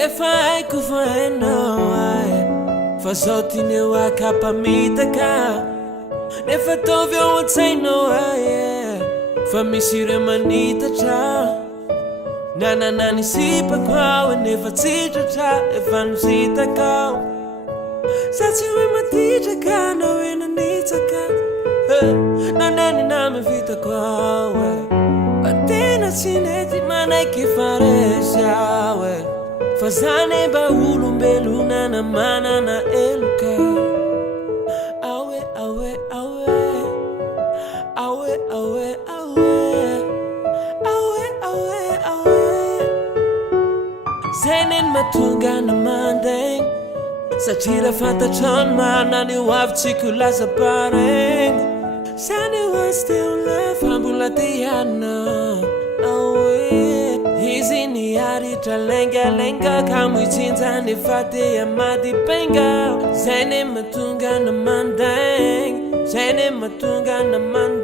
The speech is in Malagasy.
If I could find no way for something new, I can't meet the car. If I told you I would say no way for me, see them I need the child. Nana nani sipa kwao, and if I teach a child, if I'm see the cow. Such a way my teacher can know in a need to cut. Nana nami vita kwao. But then I seen it, man, I keep fare. Fazane ba ulumbelu na mana na eluka. Awe, awe, awe. Awe, awe, awe. Awe, awe, awe. Zenin matunga na mandeng. Satira fata chan mana ni wavchikula sa pareng. Sani was still love ambula tiana. Awe. Hizi ni yari talenga lenga kamu chinta ni fati ya madi penga. Zene matunga na mandeng. Zene matunga na mandeng.